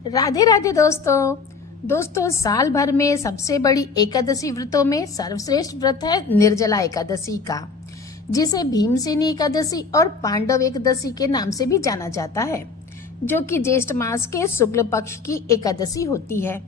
राधे राधे दोस्तों साल भर में सबसे बड़ी एकादशी व्रतों में सर्वश्रेष्ठ व्रत है निर्जला एकादशी का, जिसे भीमसेनी एकादशी और पांडव एकादशी के नाम से भी जाना जाता है, जो कि ज्येष्ठ मास के शुक्ल पक्ष की एकादशी होती है।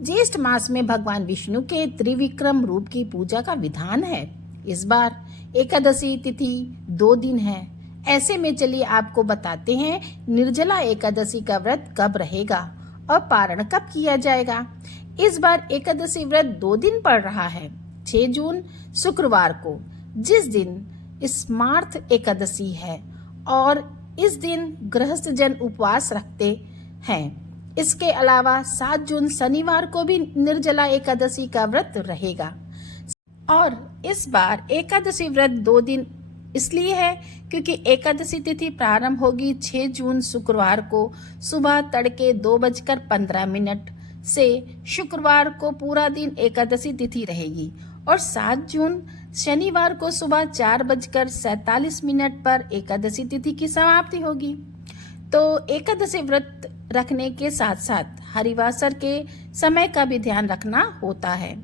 ज्येष्ठ मास में भगवान विष्णु के त्रिविक्रम रूप की पूजा का विधान है। इस बार एकादशी तिथि 2 दिन है। ऐसे में चलिए आपको बताते हैं निर्जला एकादशी का व्रत कब रहेगा और पारण कब किया जाएगा। इस बार एकादशी व्रत 2 दिन पड़ रहा है। 6 जून शुक्रवार को, जिस दिन स्मार्थ एकादशी है, और इस दिन गृहस्थ जन उपवास रखते हैं। इसके अलावा 7 जून शनिवार को भी निर्जला एकादशी का व्रत रहेगा। और इस बार एकादशी व्रत 2 दिन इसलिए है क्योंकि एकादशी तिथि प्रारंभ होगी 6 जून शुक्रवार को सुबह तड़के 2:15 से शुक्रवार को पूरा दिन एकादशी तिथि रहेगी, और 7 जून शनिवार को सुबह 4:47 पर एकादशी तिथि की समाप्ति होगी। तो एकादशी व्रत रखने के साथ साथ हरिवासर के समय का भी ध्यान रखना होता है।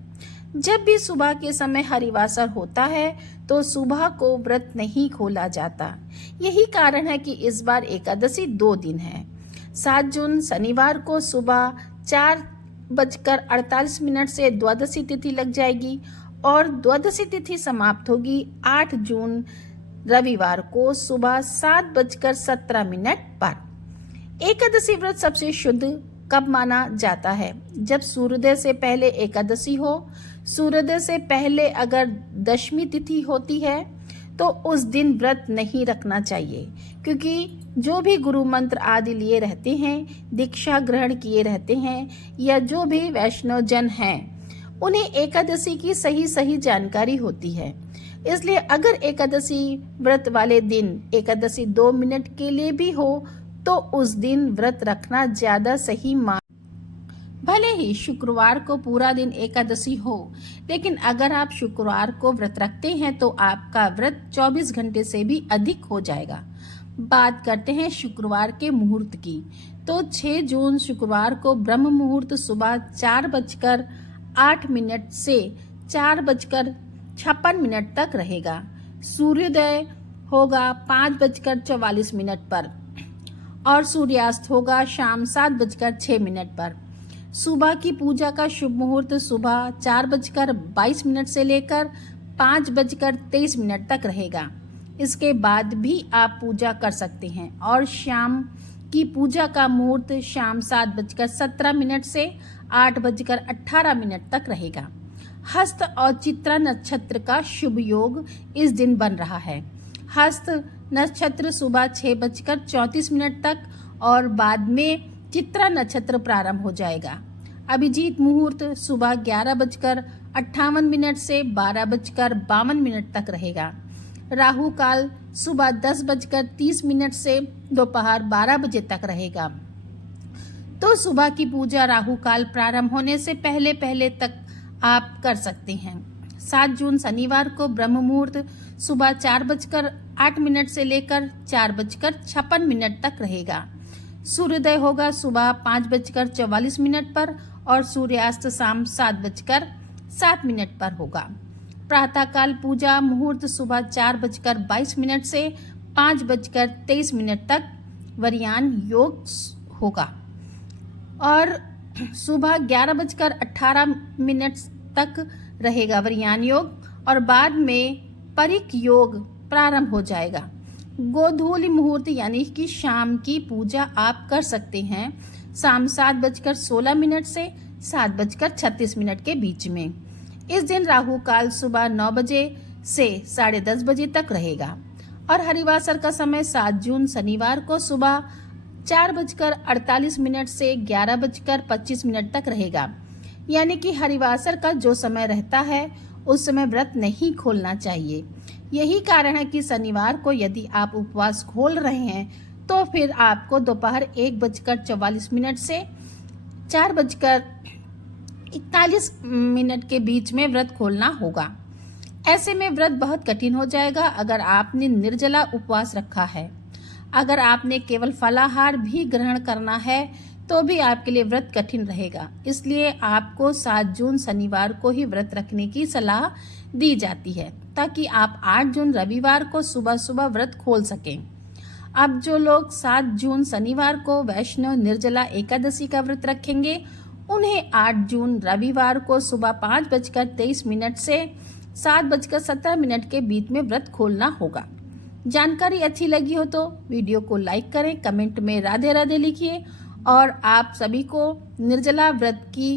जब भी सुबह के समय हरिवासर होता है तो सुबह को व्रत नहीं खोला जाता। यही कारण है कि इस बार एकादशी 2 दिन है। 7 जून शनिवार को सुबह 4:48 से द्वादशी तिथि लग जाएगी, और द्वादशी तिथि समाप्त होगी 8 जून रविवार को सुबह 7:17 पर। एकादशी व्रत सबसे शुद्ध कब माना जाता है? जब सूर्योदय से पहले एकादशी हो। सूर्योदय से पहले अगर दशमी तिथि होती है तो उस दिन व्रत नहीं रखना चाहिए, क्योंकि जो भी गुरु मंत्र आदि लिए रहते हैं, दीक्षा ग्रहण किए रहते हैं, या जो भी वैष्णव जन हैं, उन्हें एकादशी की सही जानकारी होती है। इसलिए अगर एकादशी व्रत वाले दिन एकादशी 2 मिनट के लिए भी हो तो उस दिन व्रत रखना ज्यादा सही भले ही शुक्रवार को पूरा दिन एकादशी हो, लेकिन अगर आप शुक्रवार को व्रत रखते हैं तो आपका व्रत 24 घंटे से भी अधिक हो जाएगा। बात करते हैं शुक्रवार के मुहूर्त की। तो 6 जून शुक्रवार को ब्रह्म मुहूर्त सुबह 4:08 से 4:56 तक रहेगा। सूर्योदय होगा 5:44 पर, और सूर्यास्त होगा शाम 7:06 पर। सुबह की पूजा का शुभ मुहूर्त सुबह 4:22 से लेकर 5:23 तक रहेगा। इसके बाद भी आप पूजा कर सकते हैं, और शाम की पूजा का मुहूर्त शाम 7:17 से 8:18 तक रहेगा। हस्त और चित्रा नक्षत्र का शुभ योग इस दिन बन रहा है। हस्त नक्षत्र सुबह 6:34 तक, और बाद में चित्रा नक्षत्र प्रारंभ हो जाएगा। अभिजीत मुहूर्त सुबह 11:58 से 12:52 तक रहेगा। राहु काल सुबह 10:30 से दोपहर 12 बजे तक रहेगा। तो सुबह की पूजा राहु काल प्रारंभ होने से पहले तक आप कर सकते हैं। 7 जून शनिवार को ब्रह्म मुहूर्त सुबह 4:08 से लेकर 4:56 तक रहेगा। सूर्योदय होगा सुबह 5:44 पर, और सूर्यास्त शाम 7:07 पर होगा। प्रातःकाल पूजा मुहूर्त सुबह 4:22 से 5:23 तक वरियान योग होगा, और सुबह 11:18 तक रहेगा वरियान योग, और बाद में परिक योग प्रारंभ हो जाएगा। गोधूली मुहूर्त यानी कि शाम की पूजा आप कर सकते हैं शाम 7:16 से 7:36 के बीच में। इस दिन राहु काल सुबह 9 बजे से 10:30 बजे तक रहेगा, और हरिवासर का समय 7 जून शनिवार को सुबह 4:48 से 11:25 तक रहेगा। यानी कि हरिवासर का जो समय रहता है उस समय व्रत नहीं खोलना चाहिए। यही कारण है कि शनिवार को यदि आप उपवास खोल रहे हैं तो फिर आपको दोपहर 1:44 से 4:41 के बीच में व्रत खोलना होगा। ऐसे में व्रत बहुत कठिन हो जाएगा अगर आपने निर्जला उपवास रखा है। अगर आपने केवल फलाहार भी ग्रहण करना है तो भी आपके लिए व्रत कठिन रहेगा। इसलिए आपको 7 जून शनिवार को ही व्रत रखने की सलाह दी जाती है, ताकि आप 8 जून रविवार को सुबह सुबह व्रत खोल सकें। अब जो लोग 7 जून शनिवार को वैष्णव निर्जला एकादशी का व्रत रखेंगे, उन्हें 8 जून रविवार को सुबह 5:23 से 7:17 के बीच में व्रत खोलना होगा। जानकारी अच्छी लगी हो तो वीडियो को लाइक करें, कमेंट में राधे राधे लिखिए और आप सभी को निर्जला व्रत की